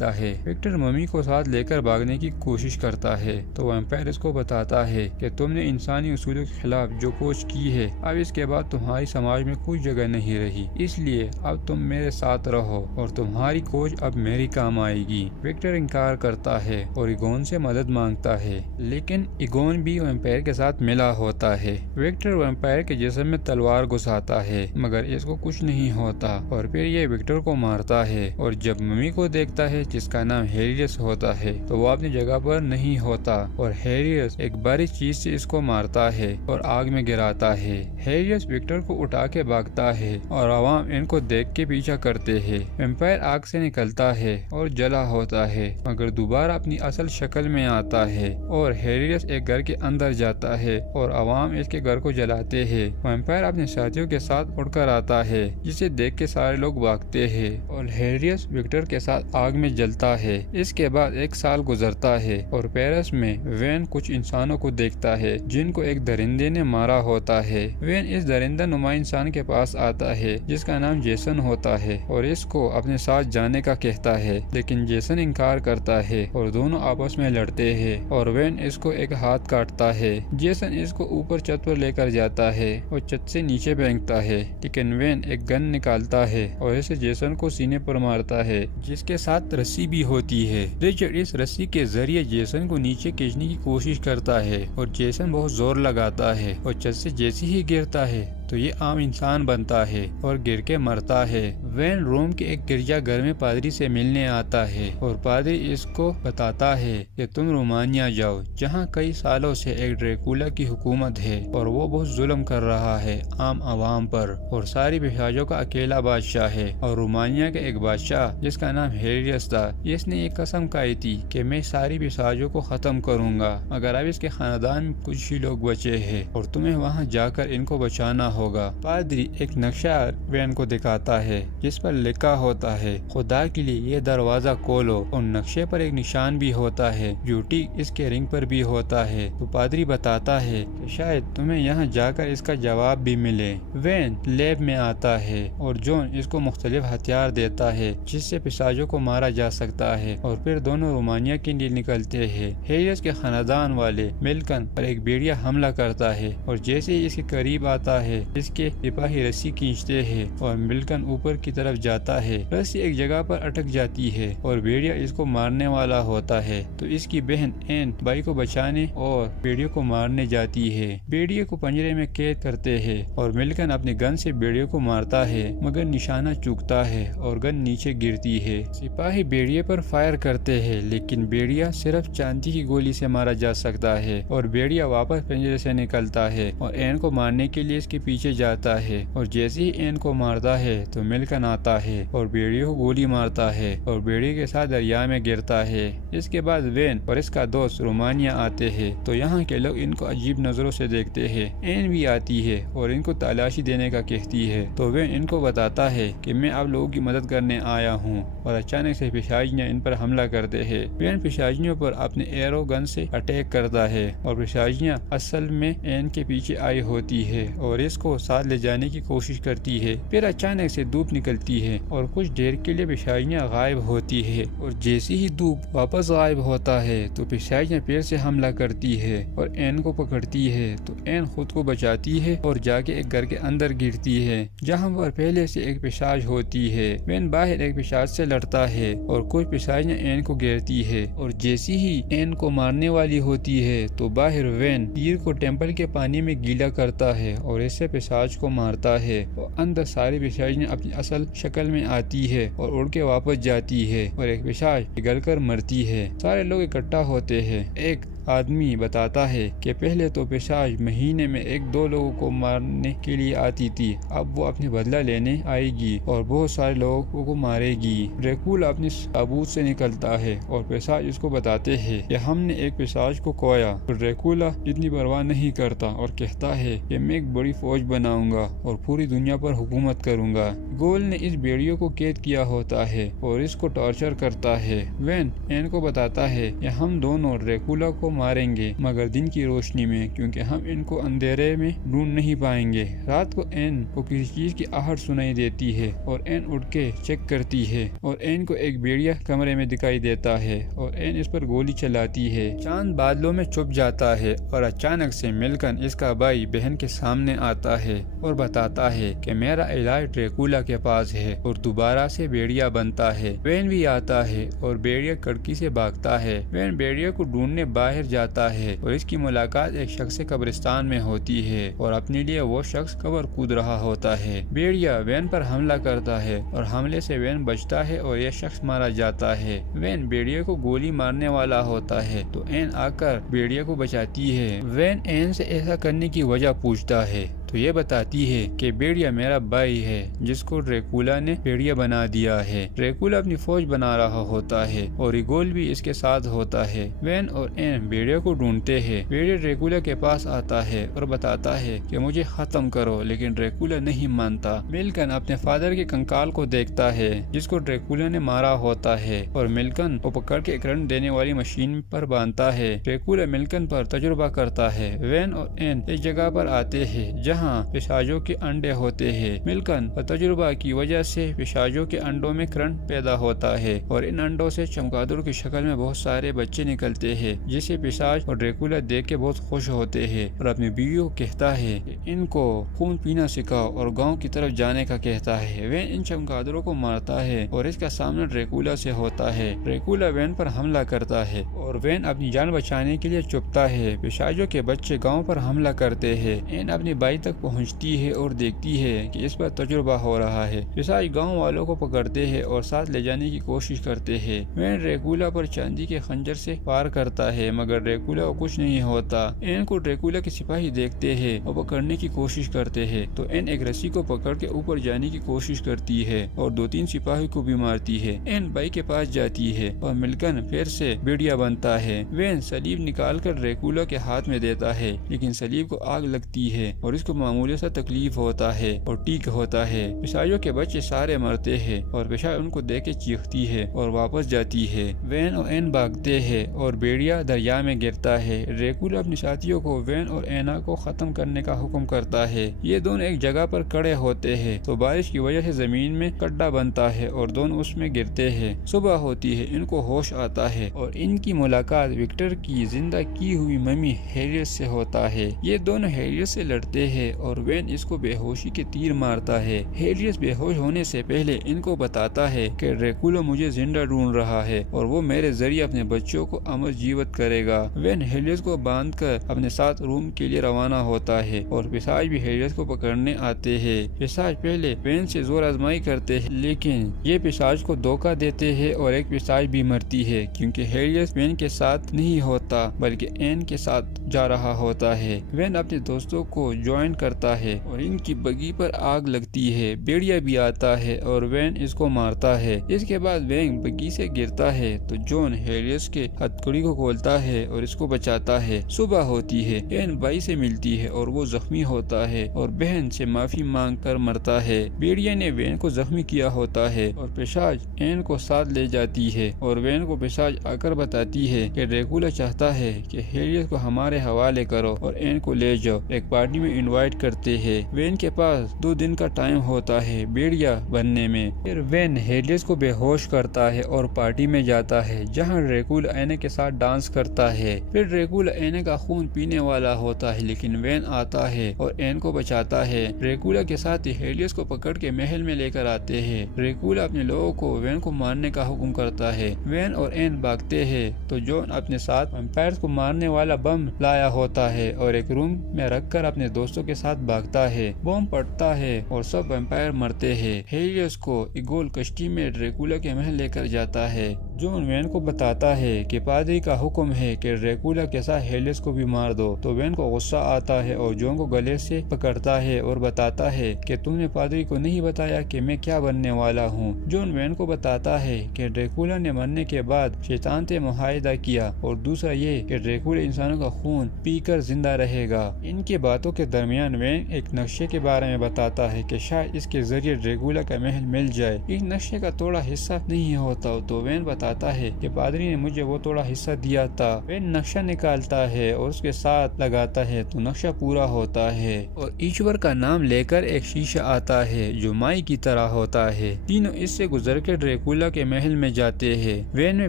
دیکھتا ہے۔ Victor mummy کو ساتھ لے کر بھاگنے کی کوشش کرتا ہے تو ویمپائر اس کو بتاتا ہے کہ تم نے انسانی اصولوں کے خلاف جو کوشش کی ہے، اب اس کے بعد تمہاری سماج میں کوئی جگہ نہیں رہی، اس لیے اب تم میرے ساتھ رہو اور تمہاری کوشش اب میری کام آئے گی۔ وکٹر انکار کرتا ہے اور ایگون سے مدد مانگتا ہے، لیکن ایگون بھی ویمپائر کے ساتھ ملا ہوتا ہے۔ وکٹر ویمپائر کے جسم میں تلوار گھساتا ہے مگر اس کو کچھ نہیں ہوتا اور پھر یہ وکٹر کو مارتا ہے، اور جب ممی کو دیکھتا ہے جس کا نام ہیریس ہوتا ہے تو وہ اپنی جگہ پر نہیں ہوتا اور ہیریس ایک باری چیز سے اس کو مارتا ہے اور آگ میں گراتا ہے۔ ہیریس وکٹر کو اٹھا کے بھاگتا ہے اور عوام ان کو دیکھ کے پیچھا کرتے ہیں۔ ویمپائر آگ سے نکلتا ہے اور جلا ہوتا ہے مگر دوبارہ اپنی اصل شکل میں آتا ہے اور ہیریس ایک گھر کے اندر جاتا ہے اور عوام اس کے گھر کو جلاتے ہیں۔ ویمپائر اپنے ساتھیوں کے ساتھ اڑ کر آتا ہے جسے دیکھ کے سارے لوگ بھاگتے ہیں اور ہیریس وکٹر کے ساتھ آگ میں جلتا ہے۔ اس کے بعد ایک سال گزرتا ہے اور پیرس میں وین کچھ انسانوں کو دیکھتا ہے جن کو ایک درندے نے مارا ہوتا ہے۔ وین اس درندہ نما انسان کے پاس آتا ہے جس کا نام جیسن ہوتا ہے اور اس کو اپنے ساتھ جانے کا کہتا ہے، لیکن جیسن انکار کرتا ہے اور دونوں آپس میں لڑتے ہیں اور وین اس کو ایک ہاتھ کاٹتا ہے۔ جیسن اس کو اوپر چھت پر لے کر جاتا ہے اور چھت سے نیچے پھینکتا ہے، لیکن وین ایک گن نکالتا ہے اور اسے جیسن کو سینے پر مارتا ہے جس کے ساتھ رسی بھی ہوتی ہے۔ رچرڈ اس رسی کے ذریعے جیسن کو نیچے کھینچنے کی کوشش کرتا ہے اور جیسن بہت زور لگاتا ہے اور چھت سے جیسے ہی گرتا ہے تو یہ عام انسان بنتا ہے اور گر کے مرتا ہے۔ وین روم کے ایک گرجا گھر میں پادری سے ملنے آتا ہے اور پادری اس کو بتاتا ہے کہ تم رومانیا جاؤ جہاں کئی سالوں سے ایک ڈریکولا کی حکومت ہے اور وہ بہت ظلم کر رہا ہے عام عوام پر اور ساری پشاچوں کا اکیلا بادشاہ ہے۔ اور رومانیا کے ایک بادشاہ جس کا نام ہیریس تھا، اس نے یہ قسم کھائی تھی کہ میں ساری پشاچوں کو ختم کروں گا مگر اب اس کے خاندان میں کچھ ہی لوگ بچے ہیں اور تمہیں وہاں جا کر ان کو بچانا ہوگا۔ پادری ایک نقشہ وین کو دکھاتا ہے جس پر لکھا ہوتا ہے خدا کے لیے یہ دروازہ کھولو، اور نقشے پر ایک نشان بھی ہوتا ہے جو ٹھیک اس کے رنگ پر بھی ہوتا ہے۔ تو پادری بتاتا ہے کہ شاید تمہیں یہاں جا کر اس کا جواب بھی ملے۔ وین لیب میں آتا ہے اور جون اس کو مختلف ہتھیار دیتا ہے جس سے پشاچوں کو مارا جا سکتا ہے اور پھر دونوں رومانیا کے لیے نکلتے ہیں۔ ہیریس کے خاندان والے ملکن پر ایک بھیڑیا حملہ کرتا ہے اور جیسے ہی اس کے قریب آتا ہے اس کے سپاہی رسی کھینچتے ہیں اور ملکن اوپر کی طرف جاتا ہے۔ رسی ایک جگہ پر اٹک جاتی ہے اور بھیڑیا اس کو مارنے والا ہوتا ہے تو اس کی بہن این بھائی کو بچانے اور بھیڑیا کو مارنے جاتی ہے۔ بھیڑیا کو پنجرے میں قید کرتے ہیں اور ملکن اپنی گن سے بھیڑیا کو مارتا ہے مگر نشانہ چوکتا ہے اور گن نیچے گرتی ہے۔ سپاہی بھیڑیا پر فائر کرتے ہیں لیکن بھیڑیا صرف چاندی کی گولی سے مارا جا سکتا ہے اور بھیڑیا واپس پنجرے سے نکلتا ہے اور این کو مارنے کے لیے اس کے پیچھے جاتا ہے اور جیسے ہی این کو مارتا ہے تو ملکن آتا ہے اور بھیڑیا کو گولی مارتا ہے اور بھیڑیا کے ساتھ دریا میں گرتا ہے۔ اس کے بعد وین اور اس کا دوست رومانیا آتے ہیں تو یہاں کے لوگ ان کو عجیب نظروں سے دیکھتے ہیں۔ این بھی آتی ہے اور ان کو تلاشی دینے کا کہتی ہے تو وین ان کو بتاتا ہے کہ میں اب لوگوں کی مدد کرنے آیا ہوں، اور اچانک سے پشاچیاں ان پر حملہ کرتے ہیں۔ وین پشاچیوں پر اپنے ایرو گن سے اٹیک کرتا ہے اور پشاچیاں اصل میں این کے پیچھے آئی ہوتی ہے اور اس کو ساتھ لے جانے کی کوشش کرتی ہے۔ پھر اچانک سے دھوپ نکلتی ہے اور کچھ دیر کے لیے پشاچیاں غائب ہوتی ہے اور جیسے ہی دھوپ واپس غائب ہوتا ہے تو پشاچیاں پھر سے حملہ کرتی ہے اور این کو پکڑتی ہے تو این خود کو بچاتی ہے اور جا کے ایک گھر کے اندر گرتی ہے جہاں پر پہلے سے ایک پشاچ ہوتی ہے۔ وین باہر ایک پشاچ سے لڑتا ہے اور کچھ پشاچیاں این کو گھیرتی ہے اور جیسے ہی این کو مارنے والی ہوتی ہے تو باہر وین تیر کو ٹیمپل کے پانی میں گیلا کرتا ہے اور اس سے پشاچ کو مارتا ہے اور اندر ساری پشاچیاں اپنی اصل شکل میں آتی ہے اور اڑ کے واپس جاتی ہے اور ایک پشاچ پگھل کر مرتی ہے۔ سارے لوگ اکٹھا ہوتے ہیں۔ ایک آدمی بتاتا ہے کہ پہلے تو پشاچ مہینے میں 1-2 لوگوں کو مارنے کے لیے آتی تھی، اب وہ اپنی بدلہ لینے آئے گی اور بہت سارے لوگوں کو مارے گی۔ ڈریکولا اپنی تابوت سے نکلتا ہے اور پشاچ اس کو بتاتے ہیں کہ ہم نے ایک پشاچ کو کھویا۔ ڈریکولا اتنی پرواہ نہیں کرتا اور کہتا ہے کہ میں ایک بڑی فوج بناؤں گا اور پوری دنیا پر حکومت کروں گا۔ گول نے اس بھیڑیے کو قید کیا ہوتا ہے اور اس کو ٹارچر کرتا ہے۔ وین این کو بتاتا ہے کہ ہم دونوں ڈریکولا کو کو ماریں گے مگر دن کی روشنی میں، کیونکہ ہم ان کو اندھیرے میں ڈھونڈ نہیں پائیں گے۔ رات کو این کو کسی چیز کی آہٹ سنائی دیتی ہے اور این اٹھ کے چیک کرتی ہے اور این کو ایک بھیڑیا کمرے میں دکھائی دیتا ہے اور این اس پر گولی چلاتی ہے۔ چاند بادلوں میں چھپ جاتا ہے اور اچانک سے ملکن اس کا بھائی بہن کے سامنے آتا ہے اور بتاتا ہے کہ میرا علاج ڈریکولا کے پاس ہے اور دوبارہ سے بھیڑیا بنتا ہے۔ وین بھی آتا ہے اور بھیڑیا کڑکی سے بھاگتا ہے۔ وین بھیڑیا کو ڈھونڈنے باہر جاتا ہے اور اس کی ملاقات ایک شخص سے قبرستان میں ہوتی ہے اور اپنے لیے وہ شخص قبر کود رہا ہوتا ہے۔ بھیڑیا وین پر حملہ کرتا ہے اور حملے سے وین بچتا ہے اور یہ شخص مارا جاتا ہے۔ وین بھیڑیا کو گولی مارنے والا ہوتا ہے تو این آ کر بھیڑیا کو بچاتی ہے۔ وین این سے ایسا کرنے کی وجہ پوچھتا ہے تو یہ بتاتی ہے کہ بھیڑیا میرا بھائی ہے جس کو ڈریکولا نے بھیڑیا بنا دیا ہے۔ ڈریکولا اپنی فوج بنا رہا ہوتا ہے اور ایگول بھی اس کے ساتھ ہوتا ہے۔ وین اور این بھیڑیا کو ڈھونڈتے ہیں۔ بھیڑیا ڈریکولا کے پاس آتا ہے اور بتاتا ہے کہ مجھے ختم کرو، لیکن ڈریکولا نہیں مانتا۔ ملکن اپنے فادر کے کنکال کو دیکھتا ہے جس کو ڈریکولا نے مارا ہوتا ہے اور ملکن کو پکڑ کے کرنٹ دینے والی مشین پر باندھتا ہے۔ ڈریکولا ملکن پر تجربہ کرتا ہے۔ وین اور این ایک جگہ پر آتے ہیں جہاں پشاجوں کے انڈے ہوتے ہیں۔ ملکن پر تجربہ کی وجہ سے پشاجوں کے انڈوں میں کرنٹ پیدا ہوتا ہے اور ان انڈوں سے چمگادڑوں کی شکل میں بہت سارے بچے نکلتے ہیں، جسے پشاج اور ڈریکولا دیکھ کے بہت خوش ہوتے ہیں اور اپنی بیوی کو کہتا ہے کہ ان کو خون پینا سکھاؤ اور گاؤں کی طرف جانے کا کہتا ہے۔ وین ان چمگادڑوں کو مارتا ہے اور اس کا سامنا ڈریکولا سے ہوتا ہے۔ ڈریکولا وین پر حملہ کرتا ہے اور وین اپنی جان بچانے کے لیے چھپتا ہے۔ پشاجوں کے بچے گاؤں پر حملہ کرتے ہیں۔ این اپنے بھائی تک پہنچتی ہے اور دیکھتی ہے کہ اس پر تجربہ ہو رہا ہے۔ پشاج گاؤں والوں کو پکڑتے ہیں اور ساتھ لے جانے کی کوشش کرتے ہیں۔ وین ڈریکولا پر چاندی کے خنجر سے وار کرتا ہے مگر ڈریکولا کو کچھ نہیں ہوتا۔ این کو ڈریکولا کے سپاہی دیکھتے ہیں اور پکڑنے کی کوشش کرتے ہیں تو این ایک رسی کو پکڑ کے اوپر جانے کی کوشش کرتی ہے اور 2-3 سپاہی کو بھی مارتی ہے۔ این بھائی کے پاس جاتی ہے اور ملکن پھر سے بھیڑیا بنتا ہے۔ وین سلیب نکال کر ڈریکولا کے ہاتھ میں دیتا ہے لیکن سلیب کو آگ لگتی ہے اور اس کو معمولی سا تکلیف ہوتا ہے اور ٹھیک ہوتا ہے۔ پشاجوں کے بچے سارے مرتے ہیں اور پشاج ان کو دیکھ کے چیختی ہے اور واپس جاتی ہے۔ وین اور این بھاگتے ہیں اور بھیڑیا دریا میں گرتا ہے۔ ڈریکولا اپنے ساتھیوں کو وین اور اینا کو ختم کرنے کا حکم کرتا ہے۔ یہ دونوں ایک جگہ پر کھڑے ہوتے ہیں تو بارش کی وجہ سے زمین میں گڈھا بنتا ہے اور دونوں اس میں گرتے ہیں۔ صبح ہوتی ہے، ان کو ہوش آتا ہے اور ان کی ملاقات وکٹر کی زندہ کی ہوئی ممی ہیریس سے ہوتا ہے۔ یہ دونوں ہیریس سے لڑتے ہیں اور وین اس کو بے ہوشی کے تیر مارتا ہے۔ ہیریس بے ہوش ہونے سے پہلے ان کو بتاتا ہے کہ ڈریکولا مجھے زندہ ڈھونڈ رہا ہے اور وہ میرے ذریعے اپنے بچوں کو امر جیوت کرے گا۔ وین ہیریس کو باندھ کر اپنے ساتھ روم کے لیے روانہ ہوتا ہے اور پشاج بھی ہیریس کو پکڑنے آتے ہیں۔ پشاج پہلے وین سے زور آزمائی کرتے ہیں لیکن یہ پشاج کو دھوکہ دیتے ہیں اور ایک پشاج بھی مرتی ہے کیونکہ ہیریس وین کے ساتھ نہیں ہوتا بلکہ این کے ساتھ جا رہا ہوتا ہے۔ وین اپنے دوستوں کو جوائن کرتا ہے اور ان کی بگی پر آگ لگتی ہے۔ بھیڑیا بھی آتا ہے اور وین اس کو مارتا ہے۔ اس کے بعد وین بگی سے گرتا ہے تو جون ہیریس کے ہتھکڑی کو کھولتا ہے اور اس کو بچاتا ہے۔ صبح ہوتی ہے، این بھائی سے ملتی ہے اور وہ زخمی ہوتا ہے اور بہن سے معافی مانگ کر مرتا ہے۔ بھیڑیا نے وین کو زخمی کیا ہوتا ہے اور پشاج این کو ساتھ لے جاتی ہے اور وین کو پشاج آ کر بتاتی ہے کہ ڈریکولا چاہتا ہے کہ ہیریس کو ہمارے حوالے کرو اور این کو لے جاؤ۔ ایک پارٹی میں انوائٹ کرتے ہیں۔ وین کے پاس 2 دن کا ٹائم ہوتا ہے بھیڑیا بننے میں۔ پھر وین ہیریس کو بے ہوش کرتا ہے اور پارٹی میں جاتا ہے جہاں ڈریکولا اینا کے ساتھ ڈانس کرتا ہے۔ پھر ڈریکولا اینا کا خون پینے والا ہوتا ہے لیکن وین آتا ہے اور این کو بچاتا ہے۔ ڈریکولا کے ساتھ ہیریس کو پکڑ کے محل میں لے کر آتے ہیں۔ ڈریکولا اپنے لوگوں کو وین کو مارنے کا حکم کرتا ہے۔ وین اور این بھاگتے ہیں تو جون اپنے ساتھ ویمپائرز کو مارنے والا بم لایا ہوتا ہے اور ایک روم میں رکھ کر اپنے دوستوں کے ساتھ بھاگتا ہے۔ بم پڑتا ہے اور سب ویمپائر مرتے ہیں۔ ہیریس کو ایگول کشتی میں ڈریکولا کے محل لے کر جاتا ہے۔ جون وین کو بتاتا ہے کہ پادری کا حکم ہے کہ ڈریکولا کے ساتھ ہیریس کو بھی مار دو تو وین کو غصہ آتا ہے اور جون کو گلے سے پکڑتا ہے اور بتاتا ہے کہ تم نے پادری کو نہیں بتایا کہ میں کیا بننے والا ہوں۔ جون وین کو بتاتا ہے کہ ڈریکولا نے مرنے کے بعد شیطان سے معاہدہ کیا اور دوسرا یہ کہ ڈریکولا انسانوں کا خون پی کر زندہ رہے گا۔ ان کی باتوں کے درمیان وین ایک نقشے کے بارے میں بتاتا ہے کہ شاید اس کے ذریعے ڈریکولا کا محل مل جائے۔ اس نقشے کا تھوڑا حصہ نہیں ہوتا تو وین بتاتا بتاتا ہے کہ پادری نے مجھے وہ تھوڑا حصہ دیا تھا۔ وین نقشہ نکالتا ہے اور اس کے ساتھ لگاتا ہے تو نقشہ پورا ہوتا ہے اور ایشور کا نام لے کر ایک شیشہ آتا ہے جو مائی کی طرح ہوتا ہے۔ تینوں اس سے گزر کے ڈریکولا کے محل میں جاتے ہیں۔ وین میں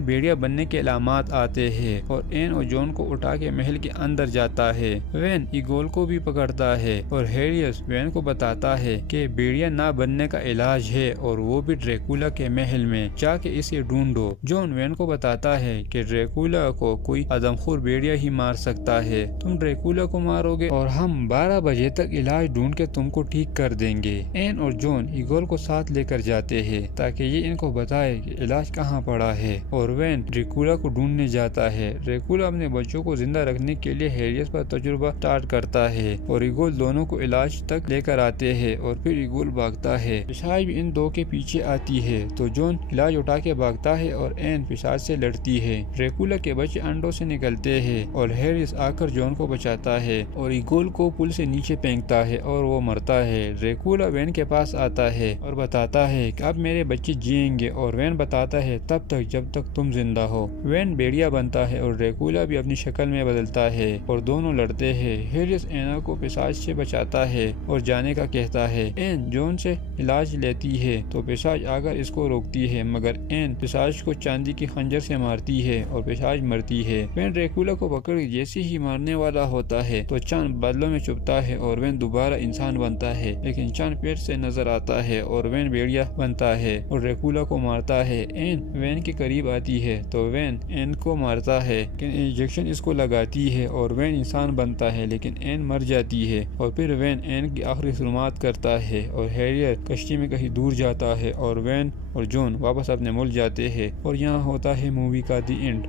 بھیڑیا بننے کے علامات آتے ہیں اور این اور جون کو اٹھا کے محل کے اندر جاتا ہے۔ وین ایگول کو بھی پکڑتا ہے اور ہیریس وین کو بتاتا ہے کہ بھیڑیا نہ بننے کا علاج ہے اور وہ بھی ڈریکولا کے محل میں جا کے اسے ڈھونڈو۔ جون وین کو بتاتا ہے کہ ڈریکولا کو کوئی آدمخور بھیڑیا ہی مار سکتا ہے، تم ڈریکولا کو مارو گے اور ہم 12 بجے تک علاج ڈھونڈ کے تم کو ٹھیک کر دیں گے۔ این اور جون ایگول کو ساتھ لے کر جاتے ہیں تاکہ یہ ان کو بتائے کہ علاج کہاں پڑا ہے اور وین ڈریکولا کو ڈھونڈنے جاتا ہے۔ ڈریکولا اپنے بچوں کو زندہ رکھنے کے لیے ہیریس پر تجربہ سٹارٹ کرتا ہے اور ایگول دونوں کو علاج تک لے کر آتے ہیں اور پھر ایگول بھاگتا ہے۔ پشاچ بھی ان دو کے پیچھے آتی ہے تو جون علاج اٹھا کے بھاگتا ہے اور این پشاچ سے لڑتی ہے۔ ڈریکولا کے بچے انڈوں سے نکلتے ہیں اور ہیریس آ کر جون کو بچاتا ہے اور ایگول کو پل سے نیچے پھینکتا ہے اور وہ مرتا ہے۔ ڈریکولا وین کے پاس آتا ہے اور بتاتا ہے کہ اب میرے بچے جئیں گے اور وین بتاتا ہے تب تک جب تک تم زندہ ہو۔ وین بھیڑیا بنتا ہے اور ڈریکولا بھی اپنی شکل میں بدلتا ہے اور دونوں لڑتے ہیں۔ ہیریس اینا کو پشاچ سے بچاتا ہے اور جانے کا کہتا ہے۔ این جون سے علاج لیتی ہے تو پشاچ آ کر اس کو روکتی ہے مگر این پشاچ کو چاندی کی خنجر سے مارتی ہے اور پشاچ مرتی ہے۔ وین ڈریکولا کو پکڑ جیسے ہی مارنے والا ہوتا ہے تو چاند بادلوں میں چھپتا ہے اور وین دوبارہ انسان بنتا ہے، لیکن چاند پیٹ سے نظر آتا ہے اور وین بھیڑیا بنتا ہے اور ڈریکولا کو مارتا ہے۔ این وین کے قریب آتی ہے تو وین این کو مارتا ہے لیکن انجیکشن اس کو لگاتی ہے اور وین انسان بنتا ہے لیکن این مر جاتی ہے اور پھر وین این کی آخری رسومات کرتا ہے اور ہیریس کشتی میں کہیں دور جاتا ہے اور وین اور جون واپس اپنے ملک جاتے ہیں اور یہاں ہوتا ہے مووی کا دی اینڈ۔